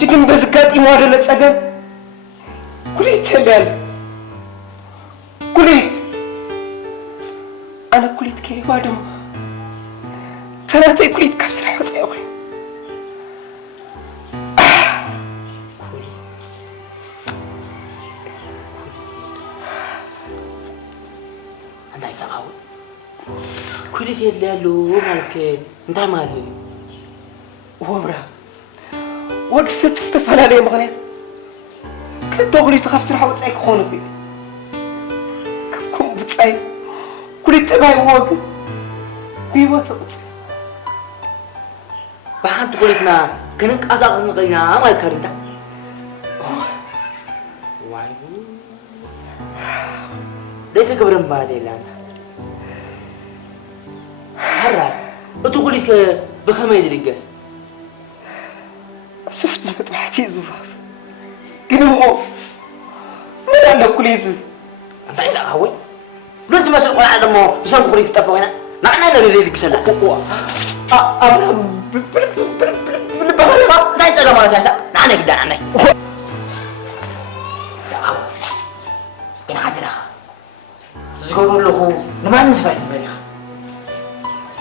جيكم بزكات إمارة لتسجل كليت هلال كليت أنا كليت كي وادم ثلاثة كليت كبسر حوص يا أخي أنا عايز أقول كليت هلالو مالك أنت مالك وبرا وكسب استفلا لي مغنيات كل تغلي تخاف سرحة وتصعي كخونه فيه كفكم بتصعي كل تبعي واقع بيوات لقصي بعد قلتنا كنك أزاق نقينا ما يذكر أنت وايو ليت كبرم بعد إلا أنت هرا أتقولك بخما يدري قاس أساس بلمت بحتي زفاف كنمو من عندك كليزي أنت عايز أقوي لو أنت ما سأقول على مو بسان كوريك تفوينا معنا لا نريدك سلا أنا بالبغلة لا يسأل ما تحسب نعني قدام عني سأقوي كنا حدرها زقول له لما نسبة المريخ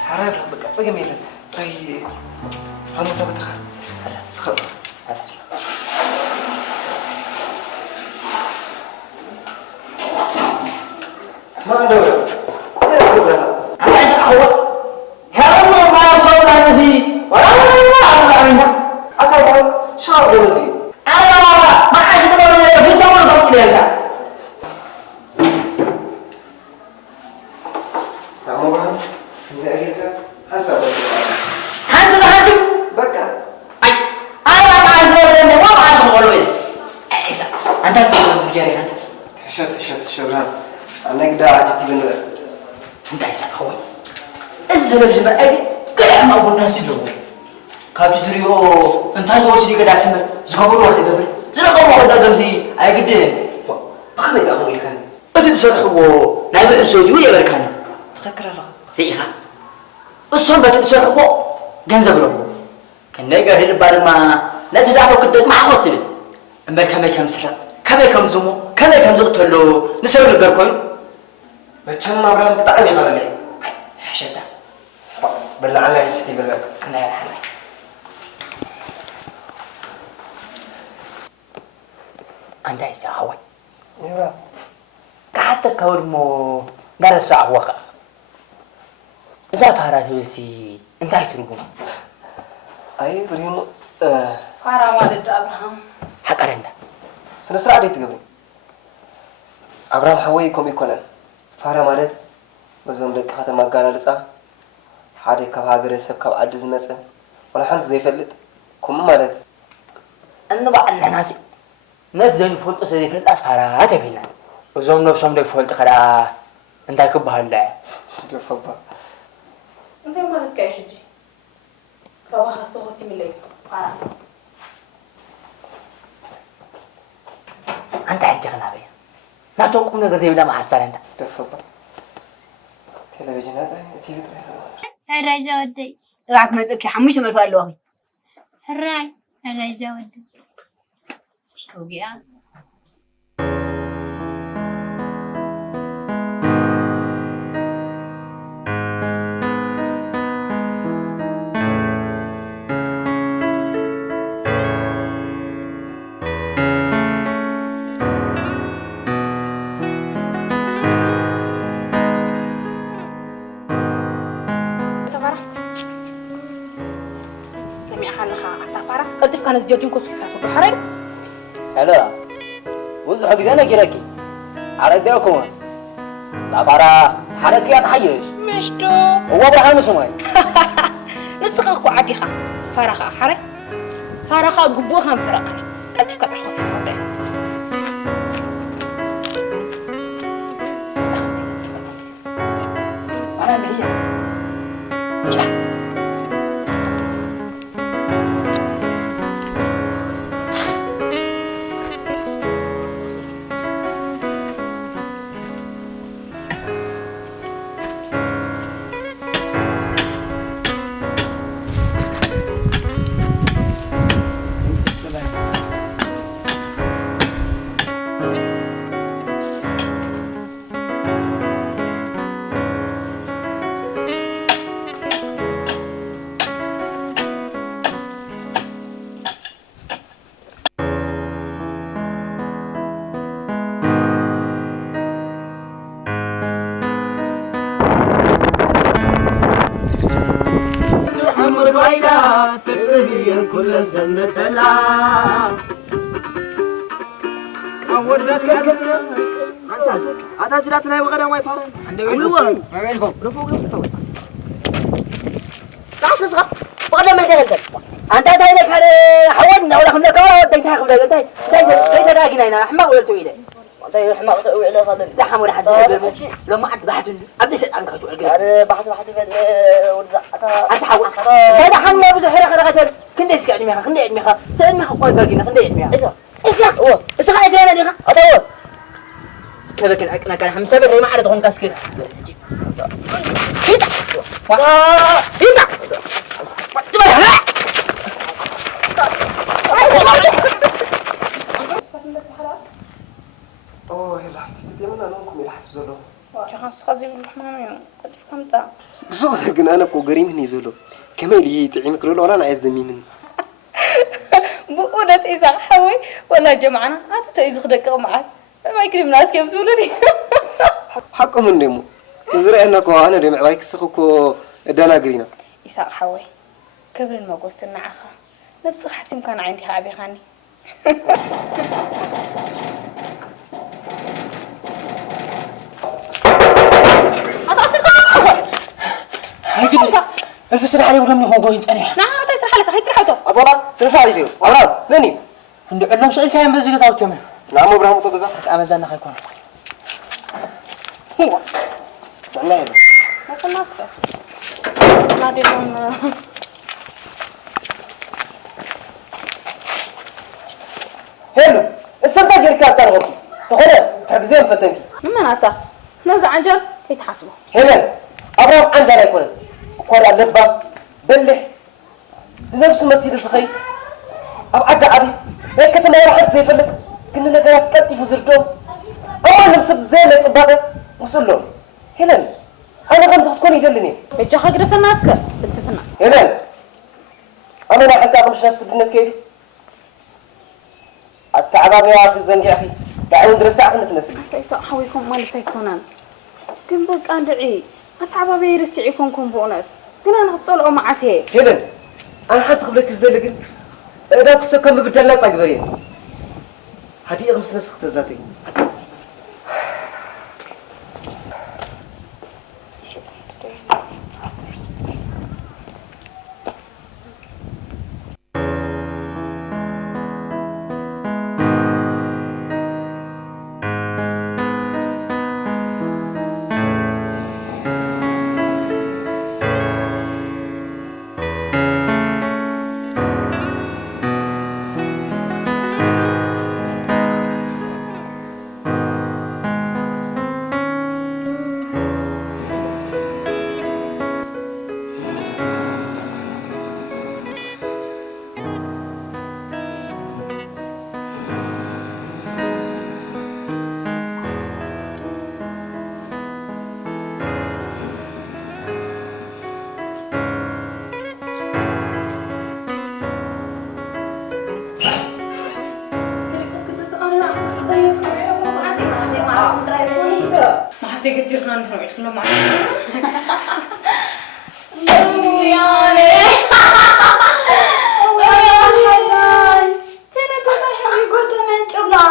حرام بقى تجميل طيب هنو تبترها سخط اسمع دورة أنا عايز أقوى هل ما يصور عن نسي ولا أعرف عنها أتبع شعر ولدي أنا ما أحسب أنه في صور ضغط لها نعم بقى زي أجيبها حسب هل تزهدي بقى أي أنا ما أحسب أنه ما أعرف أقوله إيه إيسا أنت أسمع من سجاري أنت تشوف برهان أنا قد عجتي من أنت إيسا أخوي إذا لبس بقى كل ما أقول ناس يلوه كابتن تريو أنت هتوصل لي كده اسمه زكبر واحد قبل زكبر واحد قبل زي أي قد خمين أخوي كان أنت تسرحوا نايم السعودية ولا بركان تذكر الله فيها الصون بتسرحوا جنزب له كان نيجا هيل بعد ما لا تدافع كده ما حوت بي أمبر كم سرق كم زمو كم زقت له نسوي له بركون بتشم أبراهيم تطعمي غير لي حشدة بلع على يجتي بالباب أنا يا حلا أنت إيش هوي يلا كحتى كورمو درس عوقة إذا فارات وسي أنت هترجم أي بريمو فارا والد أبراهام حق أنت سنسرع عليه تقبل أبراهام حويكم يكونن فارا مالد بزوم لك خاتم مقالة لسا حادي كاب هاجر يسب كاب عجز مثلا ولا حنت زي فلت كم مالد أنا بقى أنا ناسي نفذني فولت أسدي فلت أسفارا تبينا وزوم نفسهم ده فولت خلا أنت كبها لا جفبا أنت ما تسكاي حجي بابا خصوصي من الليل فارا أنت حجنا بيا لا تقوم نقدر تبلا ما حصل أنت جفبا تلفزيونات تيفي هراي زودي ساعات ما تسكي حميش ما يفعلوه هراي زودي وقيا قدف كان زجاجين كوسك سافر بحرين هلا وزح جزانا جراكي عرقاكم سافارا حركيات حيش مشتو هو ابراهيم سماي نسخكو عديخا فرخا حرك فرخا قبوخا فرقنا قدف كان خصص صدق أنا مهيا جا كل الزمن سلام أولاد كذا هذا زلاتنا يبغى ما يفهم عندهم ما بينكم رفوق لا تصغر ولا ما تغلط أنت تاينك هذا حودنا ولا خمسة كوا أنت تاخذ أنت راجعين هنا حماق ولا تويله أنت حماق توي على هذا لا حمول حد لو ما عاد بحثني أبدي سأل عنك شو أنا بحث ورزع أنت حول هذا حنا بزحرة خلاص كنت إسكعني ميها كنت إسكعني ميها تاني ما خو قاعدين كنت إسكعني ميها إيش هو إيش خايف أنا ليها هذا هو كذا كنا كان حمسة بدري ما عاد تكون كاسكين هيدا هيدا اوه يلا حفتي تديمنا نومكم يلا حسب زلو شخص خزي بالرحمن يوم قد فهمت بزو لكن انا كو غريم هني زلو كمان لي تعيمك لو انا عايز دمي من بقولت إذا حوي ولا جمعنا هات إذا خدك معك ما يكرم ناس كيف زولني حق من دمو نزرع انكو انا دمع بايك سخكو دانا غرينا إذا حوي كبر المقول سنة عخا نفس حسيم كان عندي هابي خاني الفسر عليه ولا مني هو قوي أنا نعم تيسر حالك هاي ترحته أطلع سلسالي ديو أطلع نني عندهم سؤال كان بس جزاو تمام نعم إبراهيم تجزا أمازون خيكون هو تعمل هذا ما في الناس ما ديرون هلو السنتاج يركب ترغب تقول تحجزين فتنكي من أتا نزع عنجر يتحاسبوا هلا أبراهيم عنجر يكون قرأ اللبة بلح لنفسه مسيد الصخي أو عدى عبي هيك كتنا واحد زي فلت كنا نقرأت كتف وزردوم أول نمسب زي ما تصبغ وصلهم هلا أنا غمزة تكون يدلني بيجي حقر في الناس كر بتفنا هلا أنا ما حتى أقمش نفس الدنيا كيلو التعبان يا أخي الزنجي أخي بعد درس ساعة خلنا تنسي تيسا حويكم مال سيكونان كم بق أندعي أتعب بيرسعيكم كومبونات كنا نحطول أو معته هلا أنا حتى قبلك الزلقن إذا كسر كم ببدلنا تقبرين هدي أغمس نفس اختزاتي حسي كتير خلنا نروح خلنا معنا يعني يا حزان تنا تبي حبي قلت من جبنا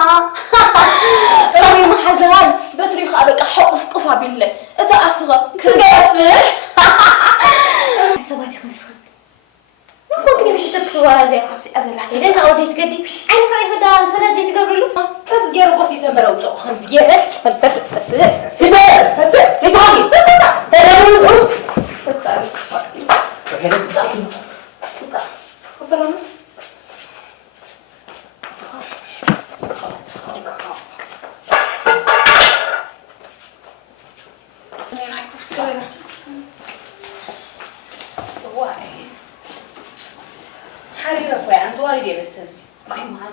قوي ما حزان بتريخ أبقى حقف قفا بالله أتأفغ كيف سباتي خنسخ نقول كده مش سكوا زي حبسي أزل حسين أنت أوديت قدي عين فريق ده سنة زي تقبل له خمس جير بسيط بروجو خمس جير خمس تس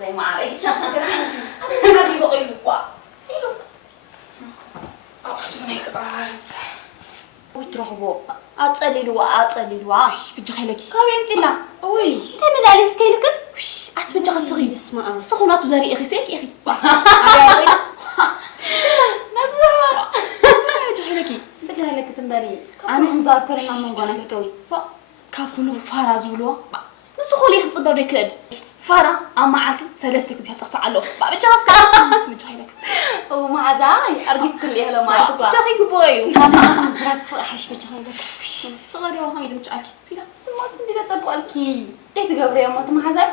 زي ما عارف أنا حبيبي بقول وترهبوا أتصليلوا بيجي خيلك كابين تلا وي تعمل على سكيلك وش أتبجي خسري اسمع سخونات زاري أخي سيك أخي بجي لك تنبري أنا هم زار كرنا من قناة توي كابلو فارز ولو سخولي خصبر ركد فارا أما عاتل سلستك زي هتصفى على بابا جاسك مجهلك ومع ذاي أرجيك كل يهلا ما تبغى جاهي بوي أنا أزرع صراحة إيش بجهلك صغيرة وهاي اللي مجهلك سيلا سما سندي تبغالكي ليه تقبري يا مات مع ذاي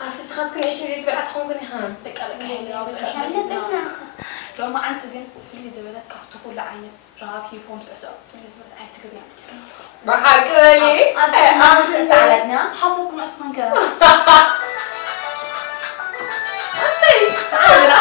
أنت سخنت كل شيء اللي تبعت خون كني هان لك لو ما أنت جن في اللي زبالات كفتو كل عينه رابي فوم سعسع في اللي زبالات عين تقدر بحال كلي أنت سألتنا حصل كنا أسمع كذا أسي تعالنا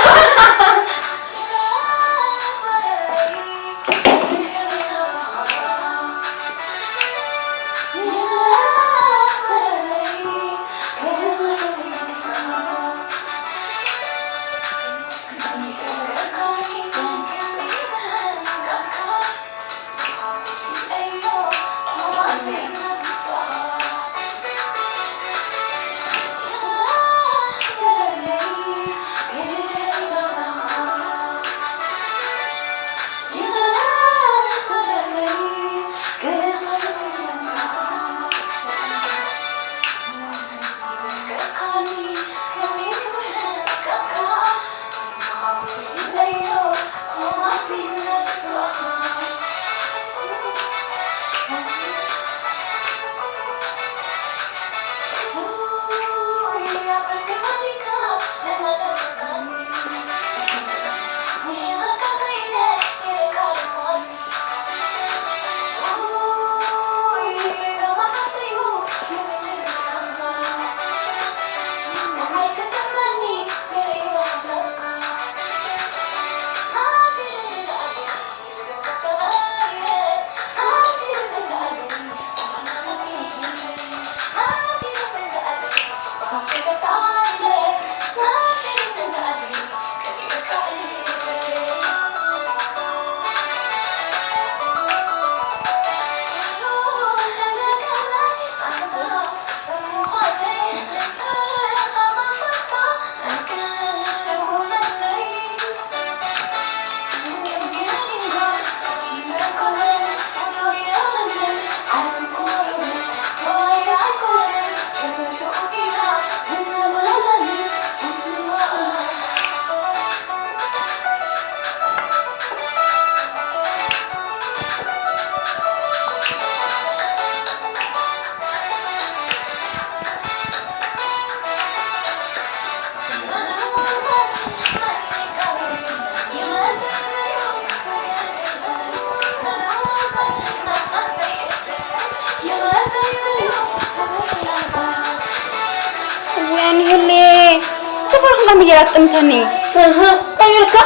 مجرد أمتني طيب لسه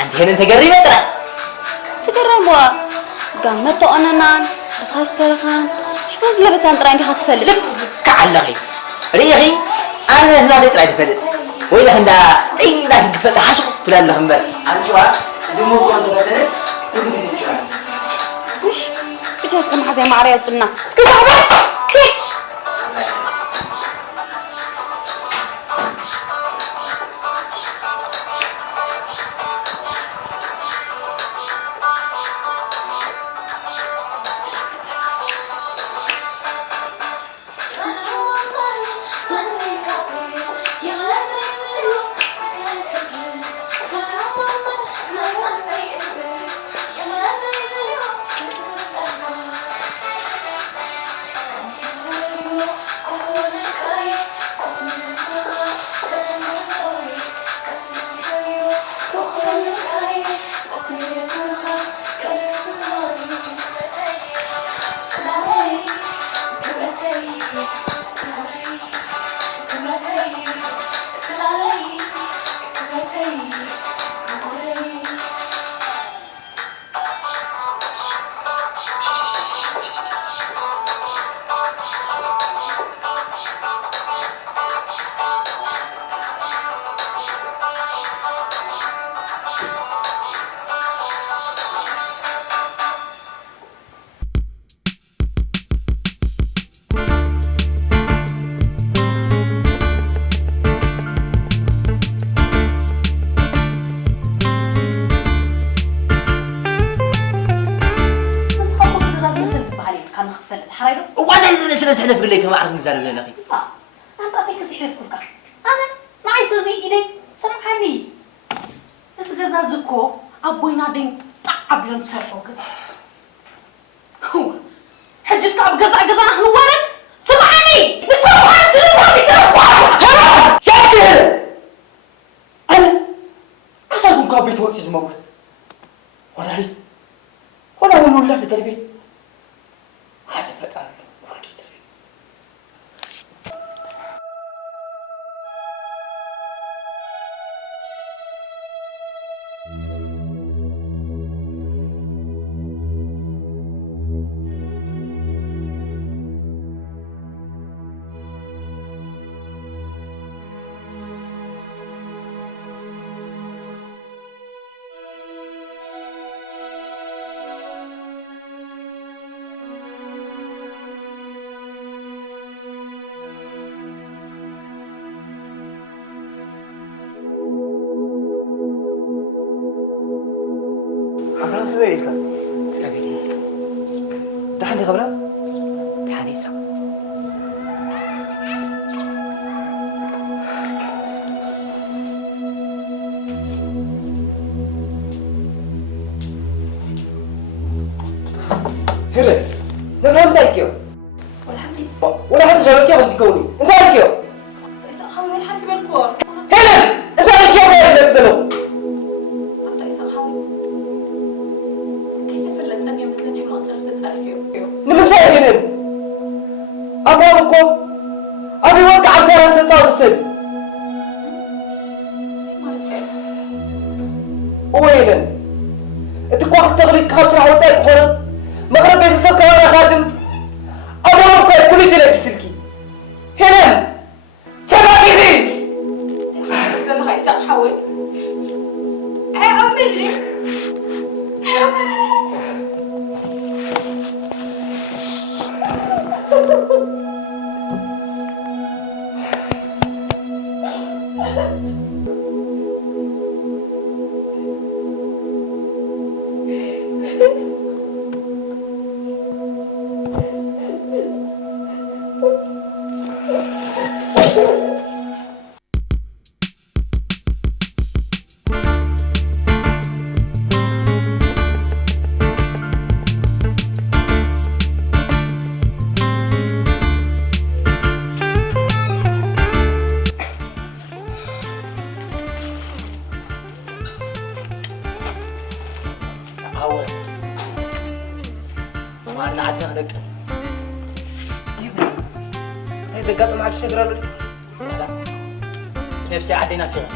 أنت هنا تقريبا ترى تقربوا قامت أنا نان خاص تلخان شو بس لبس أنت رايح تفلت لك كعلقي ريحي أنا هنا تطلع تفلت وإذا هندا أي لا تفلت حشو بلا الله مبر أنتوا دمو كون تفلت كل جزء شو وش بتحس كم حزين معرية الناس اسكت شعبان كيف تحلف قل لي كم أعرف نزار ولا لا أنت أعطيك زحلف كلك أنا معي سزي إيدي سمعني بس جزا زكو أبوينا دين تعب لهم تسرحوا جزا هو حجز كعب جزا نحن ورد سمعني بسرعة عند الماضي تروح شاكر أنا أسألكم كابيت وقت زموت ولا لي ولا هو ولا تدربين هذا فتاة وقت تدربين أبراهيم في بيتك سكابيني سكاب ده عندي خبرة حديثة هلا نبرهم دالكيو والحمد ولا حد غيرك يا بنتي كوني انت دالكيو إسا حاوي والحمد بالكور هلا انت دالكيو بس نكسلو أنت إسا حاوي كيف فلت أني مثل ما أنت تعرفيه نمتى هنا أبراهمكم أبي وقت على الدراسة تصاد السن وينن انت كواحد تغليك خمسة حوتاك هنا مغرب بيت السبكة وانا خادم أبراهمكم كل تلك سلكي هنا تباكي زي ما إسا حاوي أمرني أول ما نعدنا هذاك هذا قاطع ما عادش نقرا له لا نفسي عدينا فيها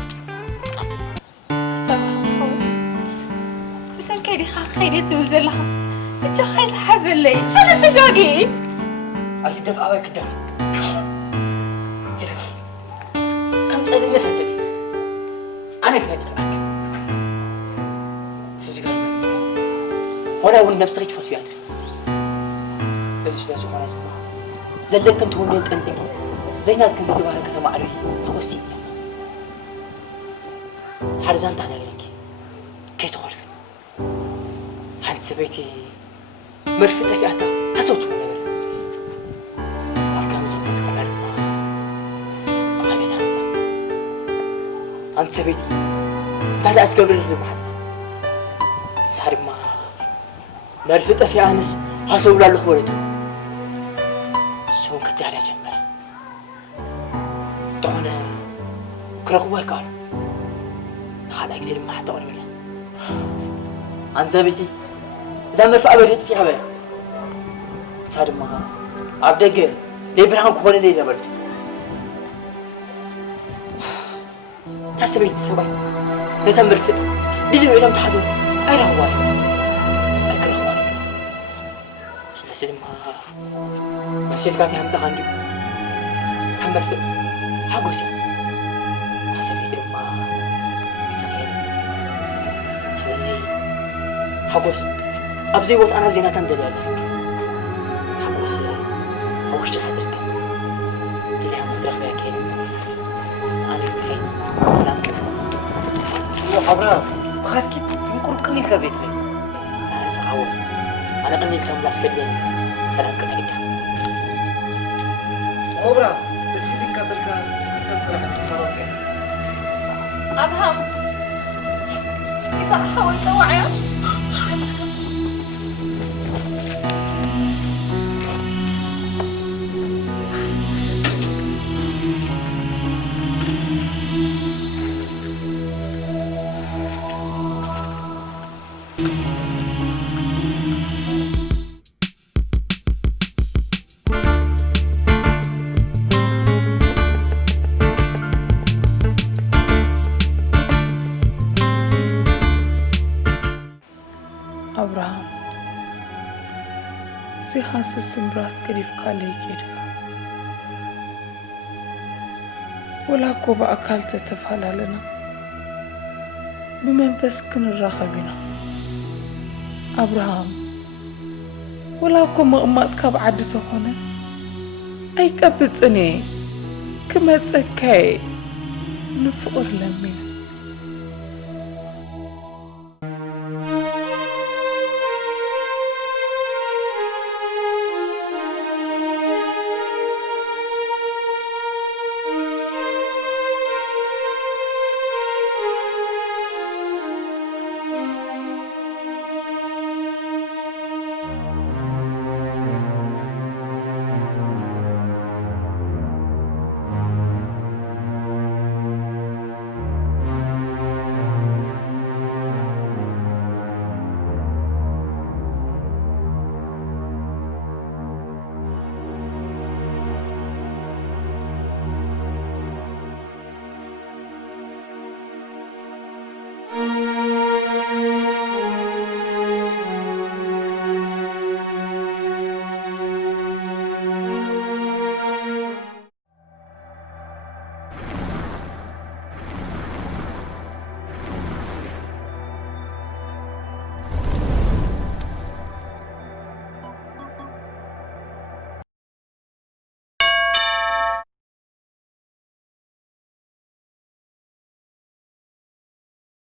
بس أنا كيدي خيدي تقول زلها أنت خيد حزن لي أنا تقاقي أشي دفع أبيك الدفع كم سأل نفلتي أنا كنت أسألك تسجل ولا هو النفس غيت فيها إيش لازم ولا زمان زلك كنت هون أنت زينات كنت زيت بحال كتما عليه أقوسي حرزان تعني لك كي تخلف عند سبيتي مرفتة في أتا هسوت ولا بلا أركام زمان كمان ما عملت همزة عند سبيتي تعال أتقبل اللي معنا صارب ما مرفتة في أنس هسوت ولا لخبرته سون كده على جنبه دهنا كرقوه قال خلاك زي ما حتى ولا عن زبيتي زمر في أبرد في عباد صار ما عبدك ليبرهان كونه ليه نبرد تسبيت سبا نتمر في دلوا إلهم تحدون أين هو أكره هو لازم ما مسجد كاتي همزة عندي تمر في حقوسي تسبيت ما صغير سلازي حقوس أبزي وقت أنا بزينة تندل يا حقوس أوش جهدك اللي هم تدرخ بيا كيني أنا تخيل سلام كنا يا أبراهيم خاف كيف يمكن قليل كزيت لي أنا سأقول أنا قليل كم ناس كدين سلام كنا جدا مبرا بتفيدك قبلك سنصرح الفرق أبراهام إذا حاولت أوعي أبراهام سي حاسس مرات كريف كالي كده ولا كو بأكل تتفعل لنا بمنفس كن الراخبنا أبراهام ولا كو مغمات كاب عدته هنا أي كبتني كما تسكي نفقر لمين